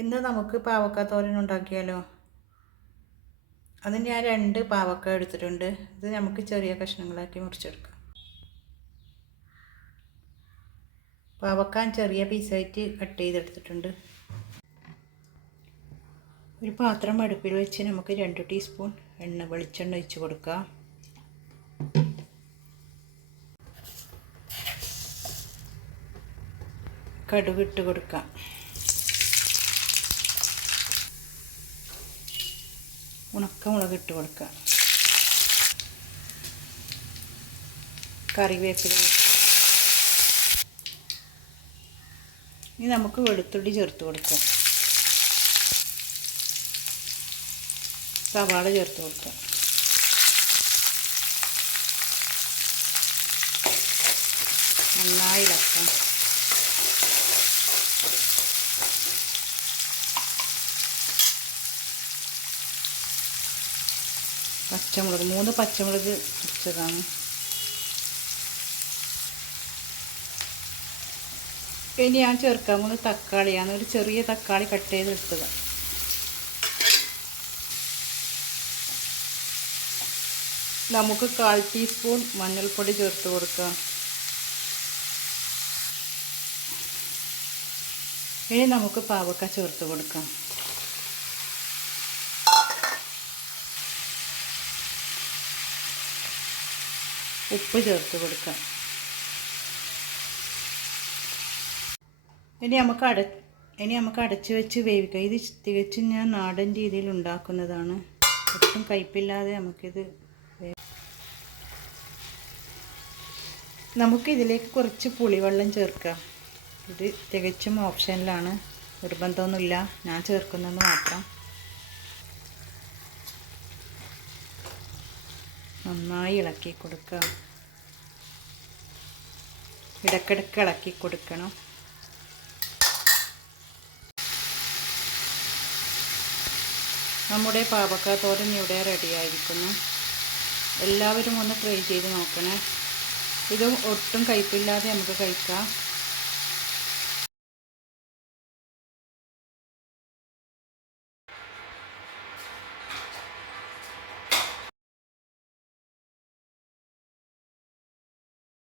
ഇന്ന് നമുക്ക് പാവക്ക തോരൻ ഉണ്ടാക്കിയാലോ. അതിന് ഞാൻ 2 പാവക്ക എടുത്തിട്ടുണ്ട്. ഇത് നമുക്ക് ചെറിയ കഷ്ണങ്ങളാക്കി മുറിച്ചെടുക്കാം. പാവക്ക ചെറിയ പീസായിട്ട് കട്ട് ചെയ്തെടുത്തിട്ടുണ്ട്. ഒരു പാത്രം അടുപ്പിൽ വെച്ച് നമുക്ക് 2 ടീസ്പൂൺ വെളിച്ചെണ്ണ ഒഴിച്ച് കൊടുക്കാം. കടുക് ഇട്ട് കൊടുക്കാം. ഉണക്കമുളക് ഇട്ട് കൊടുക്കുക. കറിവേപ്പില. ഇനി നമുക്ക് വെളുത്തുള്ളി ചേർത്ത് കൊടുക്കാം. സവാള ചേർത്ത് കൊടുക്കാം. നന്നായി ഇളക്കാം. പച്ചമുളക് 3 പച്ചമുളക് മുറിച്ചതാണ്. ഇനി ഞാൻ ചേർക്കാൻ പോകുന്നത് തക്കാളിയാണ്. ഒരു ചെറിയ തക്കാളി കട്ട് ചെയ്തെടുത്തത്. നമുക്ക് 1/4 ടീസ്പൂൺ മഞ്ഞൾപ്പൊടി ചേർത്ത് കൊടുക്കാം. ഇനി നമുക്ക് പാവക്ക ചേർത്ത് കൊടുക്കാം. ഉപ്പ് ചേർത്ത് കൊടുക്കാം. ഇനി നമുക്ക് അടച്ച് വെച്ച് വേവിക്കാം. ഇത് തികച്ചും ഞാൻ നാടൻ രീതിയിൽ ഉണ്ടാക്കുന്നതാണ്. ഒട്ടും കയ്പില്ലാതെ നമുക്കിത് നമുക്കിതിലേക്ക് കുറച്ച് പുളിവെള്ളം ചേർക്കാം. ഇത് തികച്ചും ഓപ്ഷനിലാണ്, നിർബന്ധമൊന്നുമില്ല, ഞാൻ ചേർക്കുന്നത് മാത്രം. നന്നായി ഇളക്കി കൊടുക്കുക. ഇടയ്ക്കിടയ്ക്ക് ഇളക്കി കൊടുക്കണം. നമ്മുടെ പാവക്ക തോരൻ ഇവിടെ റെഡിയായിരിക്കുന്നു. എല്ലാവരും ഒന്ന് ട്രൈ ചെയ്ത് നോക്കണേ. ഇതും ഒട്ടും കയ്പില്ലാതെ നമുക്ക് കഴിക്കാം.